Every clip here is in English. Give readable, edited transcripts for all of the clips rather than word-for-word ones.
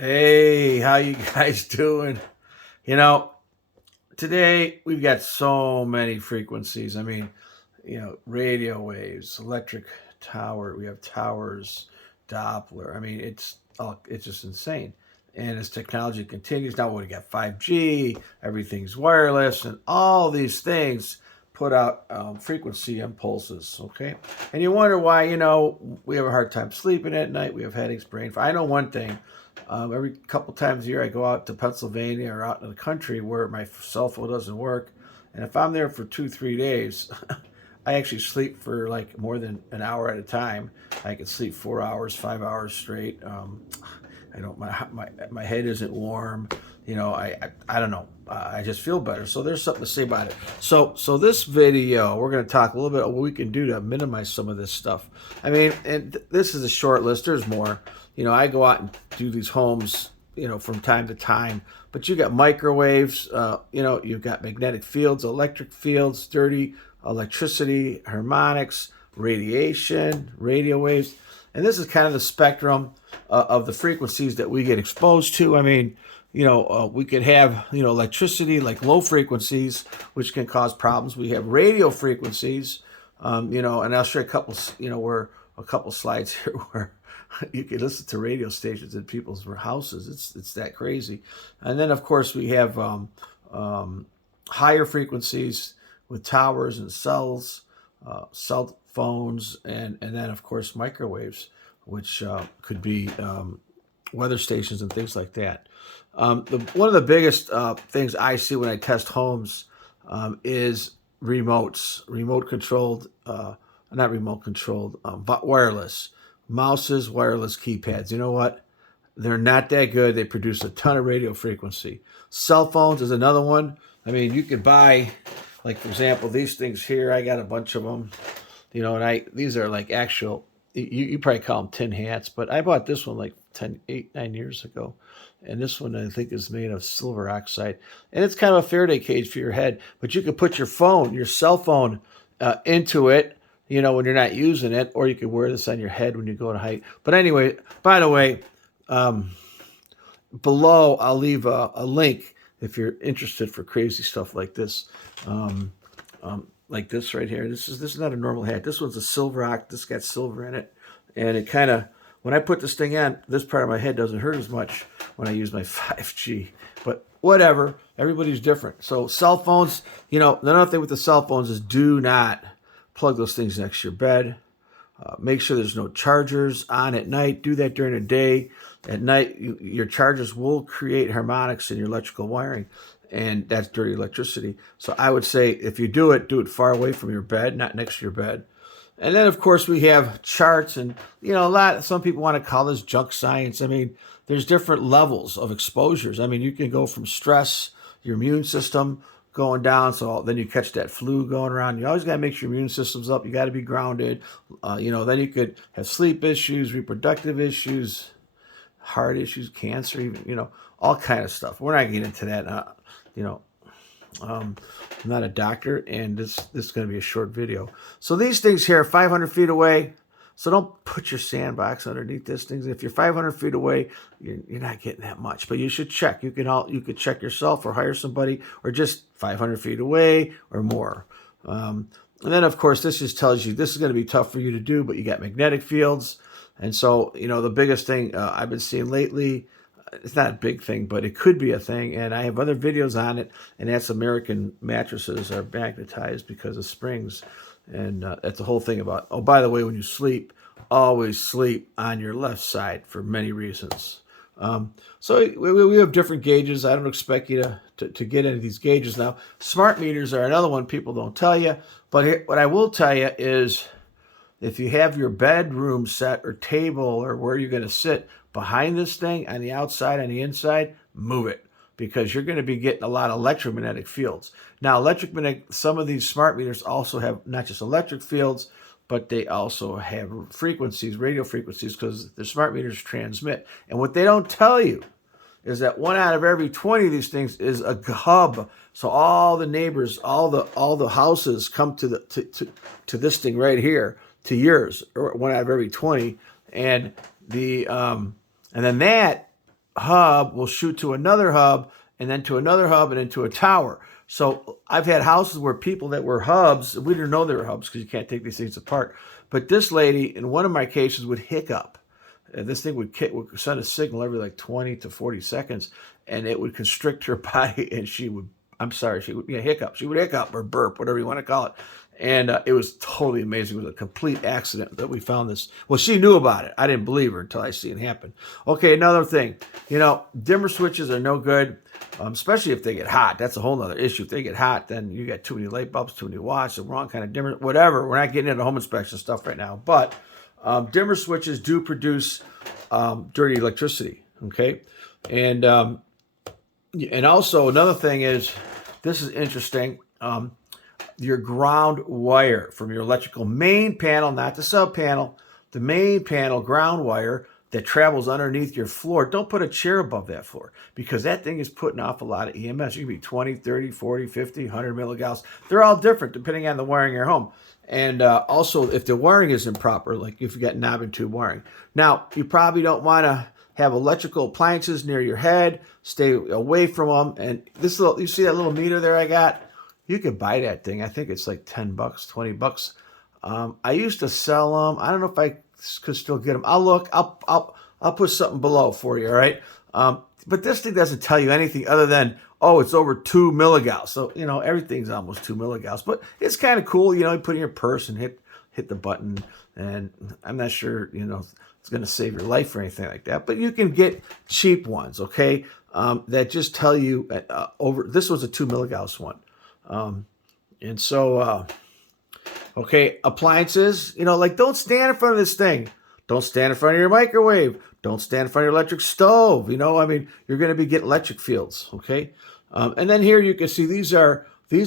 Hey, how you guys doing? You know, today we've got so many frequencies. Radio waves, electric tower. We have towers, Doppler. It's just insane. And as technology continues, now we got 5G, everything's wireless, and all these things put out frequency impulses. Okay, and you wonder why. We have a hard time sleeping at night. We have headaches, brain fog. I know one thing. Every couple times a year, I go out to Pennsylvania or out in the country where my cell phone doesn't work, and if I'm there for 2, 3 days, I actually sleep for like more than an hour at a time. I can sleep 4 hours, 5 hours straight. I don't. My head isn't warm. I don't know. I just feel better. So there's something to say about it. So this video, we're going to talk a little bit of what we can do to minimize some of this stuff. And this is a short list. There's more. I go out and do these homes, from time to time. But you got microwaves. You've got magnetic fields, electric fields, dirty electricity, harmonics, radiation, radio waves. And this is kind of the spectrum of the frequencies that we get exposed to. We could have, electricity, like low frequencies, which can cause problems. We have radio frequencies, and I'll show you a couple slides here where you can listen to radio stations in people's houses. It's that crazy. And then, of course, we have higher frequencies with towers and cells, cell phones, and then, of course, microwaves, which could be weather stations and things like that. One of the biggest things I see when I test homes is remotes, but wireless. Mouses, wireless keypads. You know what? They're not that good. They produce a ton of radio frequency. Cell phones is another one. You could buy, like, for example, these things here. I got a bunch of them. These are like actual, you probably call them tin hats, but I bought this one like 9 years ago. And this one, I think, is made of silver oxide. And it's kind of a Faraday cage for your head. But you could put your cell phone into it, when you're not using it. Or you could wear this on your head when you go to hike. But anyway, by the way, below, I'll leave a link if you're interested for crazy stuff like this. Like this right here. This is not a normal hat. This one's a silver ox. This got silver in it. And it kind of, when I put this thing on, this part of my head doesn't hurt as much when I use my 5G. But whatever, everybody's different. So cell phones, another thing with the cell phones is do not plug those things next to your bed. Make sure there's no chargers on at night. Do that during the day. At night, your chargers will create harmonics in your electrical wiring, and that's dirty electricity. So I would say if you do it far away from your bed, not next to your bed. And then, of course, we have charts, and some people want to call this junk science. There's different levels of exposures. You can go from stress, your immune system going down, so then you catch that flu going around. You always got to make sure your immune system's up. You got to be grounded. Then you could have sleep issues, reproductive issues, heart issues, cancer, even, all kind of stuff. We're not getting into that. I'm not a doctor, and this is going to be a short video. So these things here, 500 feet away. So don't put your sandbox underneath these things. If you're 500 feet away, you're not getting that much. But you should check. You could check yourself or hire somebody, or just 500 feet away or more. And then, of course, this just tells you this is going to be tough for you to do, but you got magnetic fields. And so, the biggest thing I've been seeing lately, it's not a big thing, but it could be a thing. And I have other videos on it, and that's American mattresses are magnetized because of springs. And that's the whole thing about, oh, by the way, when you sleep, always sleep on your left side for many reasons. So we have different gauges. I don't expect you to get into these gauges now. Smart meters are another one people don't tell you. But what I will tell you is, if you have your bedroom set or table or where you're going to sit behind this thing, on the outside, on the inside, move it, because you're going to be getting a lot of electromagnetic fields. Now, some of these smart meters also have not just electric fields, but they also have frequencies, radio frequencies, because the smart meters transmit. And what they don't tell you is that 1 out of every 20 of these things is a hub. So all the neighbors, all the houses come to this thing right here, to yours, or 1 out of every 20, and then that hub will shoot to another hub, and then to another hub, and into a tower. So I've had houses where people that were hubs, we didn't know they were hubs because you can't take these things apart. But this lady, in one of my cases, would hiccup. And this thing would send a signal every like 20 to 40 seconds, and it would constrict her body, and she would, I'm sorry, she would hiccup. She would hiccup or burp, whatever you want to call it. And it was totally amazing. It was a complete accident that we found this. Well, she knew about it. I didn't believe her until I see it happen. Okay, another thing. Dimmer switches are no good, especially if they get hot. That's a whole other issue. If they get hot, then you got too many light bulbs, too many watts, the wrong kind of dimmer, whatever. We're not getting into home inspection stuff right now. But dimmer switches do produce dirty electricity, okay? And also another thing is, this is interesting, your ground wire from your electrical main panel, not the sub panel, the main panel ground wire that travels underneath your floor. Don't put a chair above that floor because that thing is putting off a lot of EMFs. You can be 20, 30, 40, 50, 100 milligauss. They're all different depending on the wiring in your home. And also, if the wiring is improper, like if you got knob and tube wiring. Now, you probably don't want to have electrical appliances near your head. Stay away from them. And this little, you see that little meter there I got? You could buy that thing. I think it's like $10, $20. I used to sell them. I don't know if I could still get them. I'll look. I'll put something below for you. All right. But this thing doesn't tell you anything other than, oh, it's over 2 milligauss. So everything's almost 2 milligauss. But it's kind of cool. You put it in your purse and hit the button. And I'm not sure it's going to save your life or anything like that. But you can get cheap ones. Okay. That just tell you over. This was a 2 milligauss one. And so, okay, appliances, like don't stand in front of this thing. Don't stand in front of your microwave. Don't stand in front of your electric stove. You're going to be getting electric fields. Okay. And then here you can see these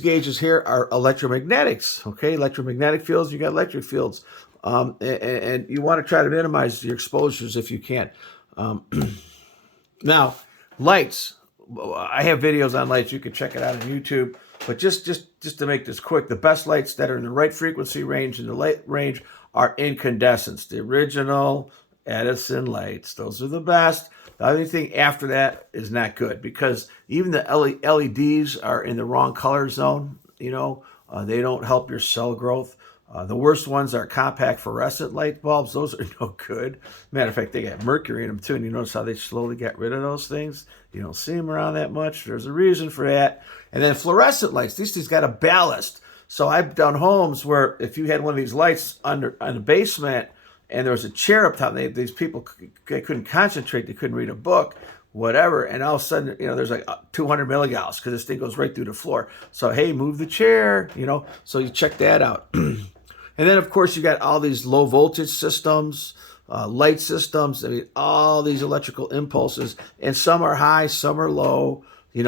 gauges here are electromagnetics. Okay. Electromagnetic fields, you got electric fields. And you want to try to minimize your exposures if you can. Now, lights. I have videos on lights. You can check it out on YouTube. But just to make this quick, the best lights that are in the right frequency range and the light range are incandescents. The original Edison lights. Those are the best. The other thing after that is not good because even the LEDs are in the wrong color zone. They don't help your cell growth. The worst ones are compact fluorescent light bulbs. Those are no good. Matter of fact, they got mercury in them too. And you notice how they slowly get rid of those things? You don't see them around that much. There's a reason for that. And then fluorescent lights. These things got a ballast. So I've done homes where if you had one of these lights on the basement and there was a chair up top, these people they couldn't concentrate. They couldn't read a book, whatever. And all of a sudden, there's like 200 milligauss because this thing goes right through the floor. So, hey, move the chair, So you check that out. And then, of course, you got all these low voltage systems, light systems. I mean, all these electrical impulses, and some are high, some are low. You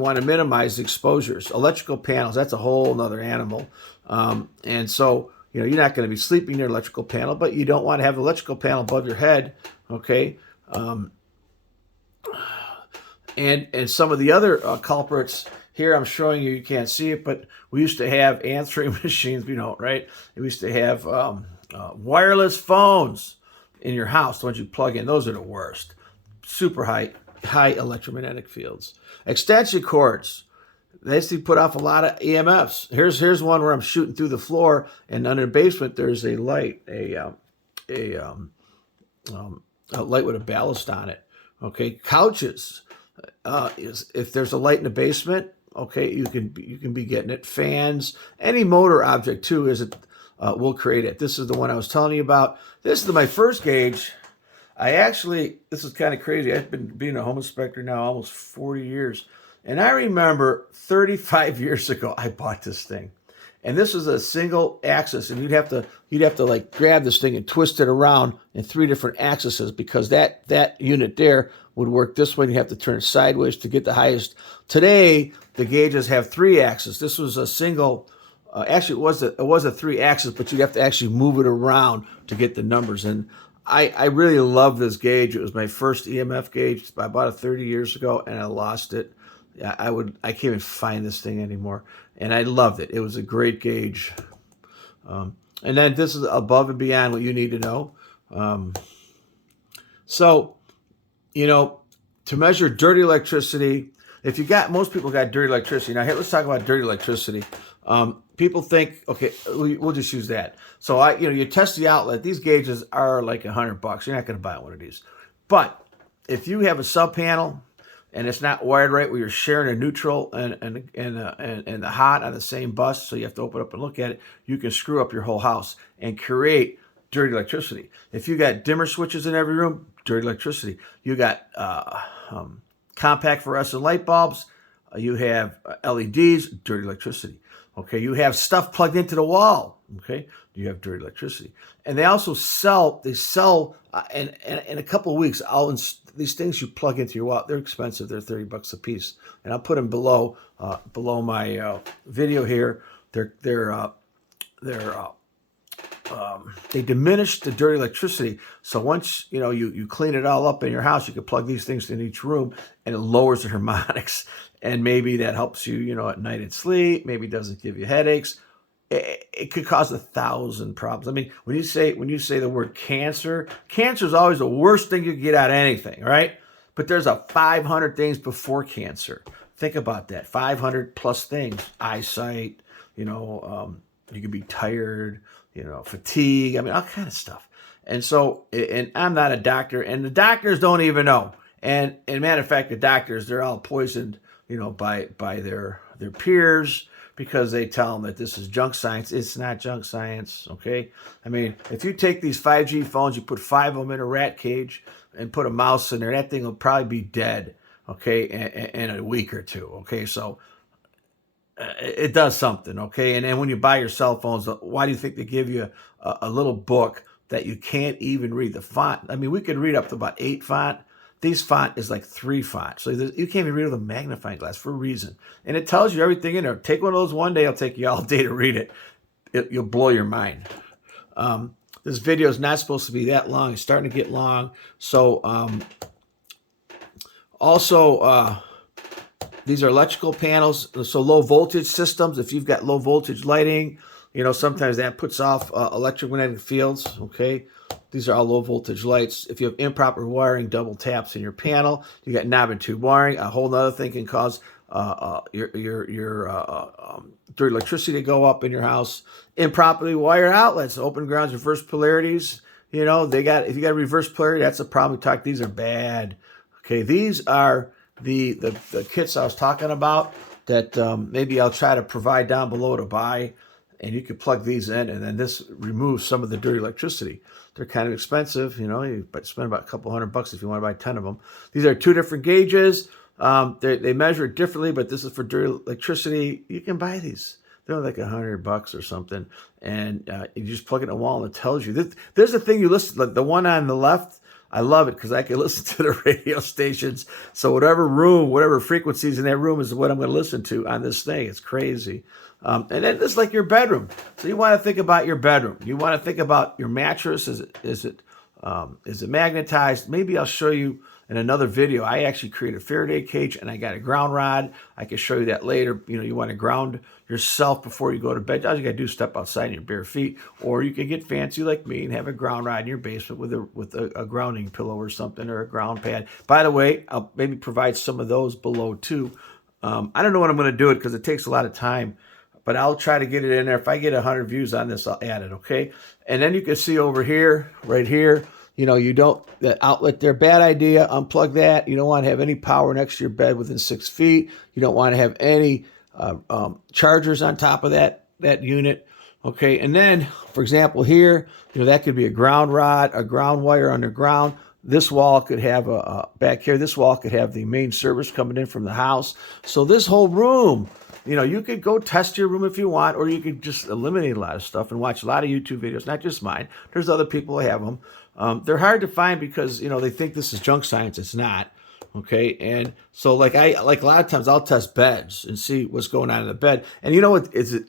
want to minimize the exposures. Electrical panels, that's a whole nother animal. And so, you're not going to be sleeping near an electrical panel, but you don't want to have an electrical panel above your head, okay? And some of the other culprits. Here I'm showing you can't see it, but we used to have answering machines, right? We used to have wireless phones in your house, the ones you plug in. Those are the worst. Super high electromagnetic fields. Extension cords. They used to put off a lot of EMFs. Here's one where I'm shooting through the floor, and under the basement there's a light, a light with a ballast on it. Okay, couches. If there's a light in the basement, okay, you can be getting it. Fans, any motor object too will create it. This is the one I was telling you about. This is my first gauge. This is kind of crazy. I've been being a home inspector now almost 40 years. And I remember 35 years ago, I bought this thing. And this is a single axis, and you'd have to like grab this thing and twist it around in 3 different axes because that unit there would work this way. You have to turn it sideways to get the highest. Today, the gauges have 3 axes. This was a single. Actually, it was a 3 axis, but you'd have to actually move it around to get the numbers. And I really love this gauge. It was my first EMF gauge. I bought it 30 years ago, and I lost it. I can't even find this thing anymore. And I loved it. It was a great gauge. And then this is above and beyond what you need to know. So, to measure dirty electricity, if you got, most people got dirty electricity. Now, here, let's talk about dirty electricity. People think, okay, we'll just use that. So you test the outlet. These gauges are like $100. You're not going to buy one of these. But if you have a sub panel and it's not wired right, where you're sharing a neutral and the hot on the same bus, so you have to open up and look at it, you can screw up your whole house and create dirty electricity. If you got dimmer switches in every room, dirty electricity. You got compact fluorescent light bulbs. You have LEDs, dirty electricity. Okay, you have stuff plugged into the wall. Okay, you have dirty electricity. And they also sell in a couple of weeks, these things you plug into your wall, they're expensive. They're $30 a piece. And I'll put them below my video here. They diminish the dirty electricity. So once you clean it all up in your house, you can plug these things in each room, and it lowers the harmonics. And maybe that helps you, at night at sleep. Maybe it doesn't give you headaches. It could cause 1,000 problems. I mean, when you say the word cancer is always the worst thing you can get out of anything, right? But there's 500 things before cancer. Think about that. 500 plus things. Eyesight. You could be tired. Fatigue. I mean, all kind of stuff. And so, and I'm not a doctor, and the doctors don't even know. And matter of fact, the doctors, they're all poisoned, by their peers, because they tell them that this is junk science. It's not junk science, okay? I mean, if you take these 5G phones, you put 5 of them in a rat cage and put a mouse in there, that thing will probably be dead, okay, in a week or two, okay? So it does something, okay? And then when you buy your cell phones, why do you think they give you a little book that you can't even read the font? I mean, we could read up to about 8 font. These font is like 3 font. So you can't even read with a magnifying glass for a reason. And it tells you everything in there. Take one of those one day. It'll take you all day to read it. You'll blow your mind. This video is not supposed to be that long. It's starting to get long. So these are electrical panels. So low voltage systems. If you've got low voltage lighting, sometimes that puts off electromagnetic fields. Okay. These are all low voltage lights. If you have improper wiring, double taps in your panel. You got knob and tube wiring. A whole other thing can cause your dirty electricity to go up in your house. Improperly wired outlets, open grounds, reverse polarities. If you got a reverse polarity, that's a problem. These are bad. Okay, these are the kits I was talking about that maybe I'll try to provide down below to buy. And you can plug these in, and then this removes some of the dirty electricity. They're kind of expensive, you spend about a couple $100 if you want to buy 10 of them. These are 2 different gauges. They measure it differently, but this is for dirty electricity. You can buy these. They're like $100 or something, and you just plug it in a wall, and it tells you. There's a thing you listen. Like the one on the left, I love it because I can listen to the radio stations. So whatever frequencies in that room is what I'm going to listen to on this thing. It's crazy. And then this is like your bedroom. So you want to think about your bedroom. You want to think about your mattress. Is it magnetized? Maybe I'll show you in another video. I actually created a Faraday cage, and I got a ground rod. I can show you that later. You want to ground yourself before you go to bed. All you got to do is step outside in your bare feet, or you can get fancy like me and have a ground rod in your basement with a grounding pillow or something, or a ground pad. By the way, I'll maybe provide some of those below too. I don't know when I'm going to do it because it takes a lot of time, but I'll try to get it in there. If I get 100 views on this, I'll add it, okay? And then you can see over here, right here, that outlet there, bad idea, unplug that. You don't want to have any power next to your bed within 6 feet. You don't want to have any chargers on top of that unit, okay? And then, for example, here, that could be a ground rod, a ground wire underground. This wall could have back here, this wall could have the main service coming in from the house. So this whole room, you could go test your room if you want, or you could just eliminate a lot of stuff and watch a lot of YouTube videos, not just mine. There's other people who have them. They're hard to find because, they think this is junk science. It's not. Okay. And so like a lot of times I'll test beds and see what's going on in the bed. And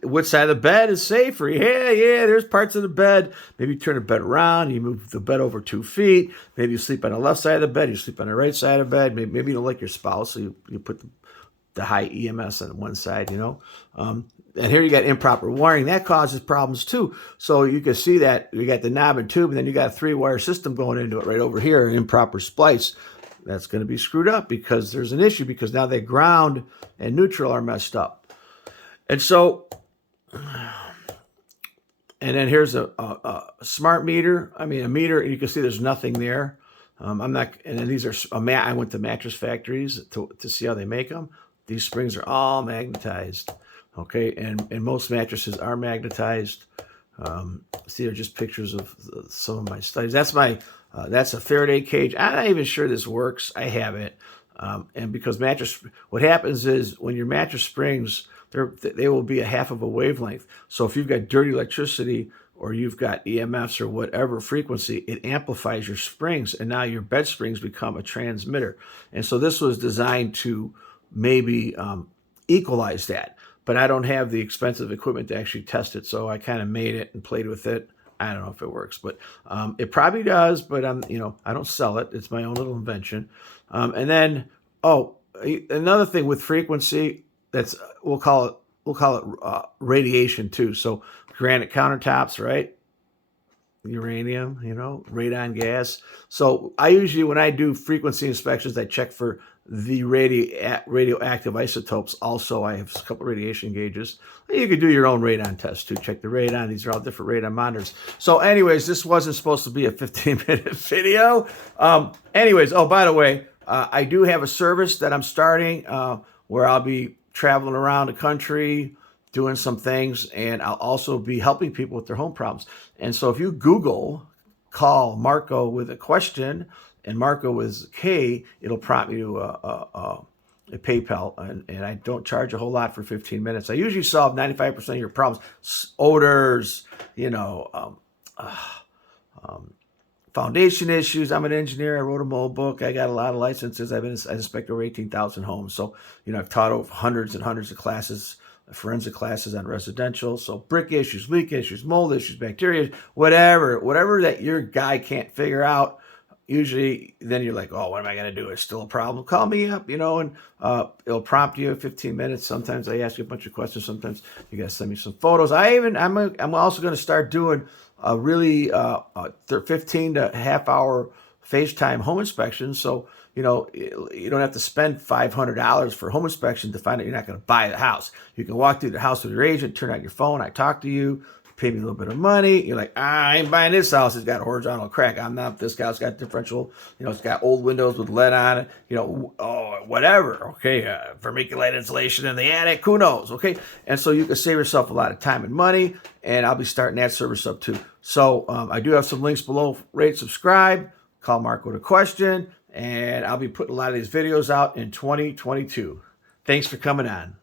which side of the bed is safer? Yeah. There's parts of the bed. Maybe you turn the bed around. You move the bed over 2 feet. Maybe you sleep on the left side of the bed. You sleep on the right side of the bed. Maybe you don't like your spouse. So you put the high EMFs on one side, and here you got improper wiring. That causes problems too. So you can see that you got the knob and tube, and then you got a 3-wire system going into it right over here, an improper splice. that's going to be screwed up because there's an issue, because now the ground and neutral are messed up. And so, and then here's a smart meter. I mean, a meter, and you can see there's nothing there. I'm not, and then these are, I went to mattress factories to see how they make them. These springs are all magnetized. Okay, and most mattresses are magnetized. See, they're just pictures of some of my studies. That's a Faraday cage. I'm not even sure this works. I have it. And because what happens is when your mattress springs, they will be a half of a wavelength. So if you've got dirty electricity or you've got EMFs or whatever frequency, it amplifies your springs, and now your bed springs become a transmitter. And so this was designed to maybe equalize that. But I don't have the expensive equipment to actually test it, so I kind of made it and played with it. I don't know if it works, but it probably does. But I don't sell it. It's my own little invention. And then, another thing with frequency, we'll call it radiation too. So granite countertops, right? Uranium, radon gas. So I usually, when I do frequency inspections, I check for the radioactive isotopes. Also, I have a couple of radiation gauges. You could do your own radon test too. Check the radon. These are all different radon monitors. So anyways, this wasn't supposed to be a 15-minute video. Anyways, by the way, I do have a service that I'm starting where I'll be traveling around the country doing some things, and I'll also be helping people with their home problems. And so if you call Marko with a question, and Marko with K, it'll prompt you to a PayPal, and I don't charge a whole lot for 15 minutes. I usually solve 95% of your problems. Odors, foundation issues. I'm an engineer. I wrote a mold book. I got a lot of licenses. I inspected over 18,000 homes. So, I've taught over hundreds and hundreds of classes, forensic classes on residential. So brick issues, leak issues, mold issues, bacteria, whatever that your guy can't figure out. Usually then you're like, what am I going to do? It's still a problem. Call me up, and it'll prompt you 15 minutes. Sometimes I ask you a bunch of questions. Sometimes you got to send me some photos. I'm also going to start doing a really 15 to half hour FaceTime home inspection. So, you don't have to spend $500 for home inspection to find out you're not going to buy the house. You can walk through the house with your agent, turn on your phone. I talk to you, pay me a little bit of money. You're like, I ain't buying this house. It's got horizontal crack. I'm not this guy. It's got differential. It's got old windows with lead on it. Whatever. Okay, vermiculite insulation in the attic. Who knows? Okay, and so you can save yourself a lot of time and money. And I'll be starting that service up too. So I do have some links below. Rate, subscribe, call Marko with a question, and I'll be putting a lot of these videos out in 2022. Thanks for coming on.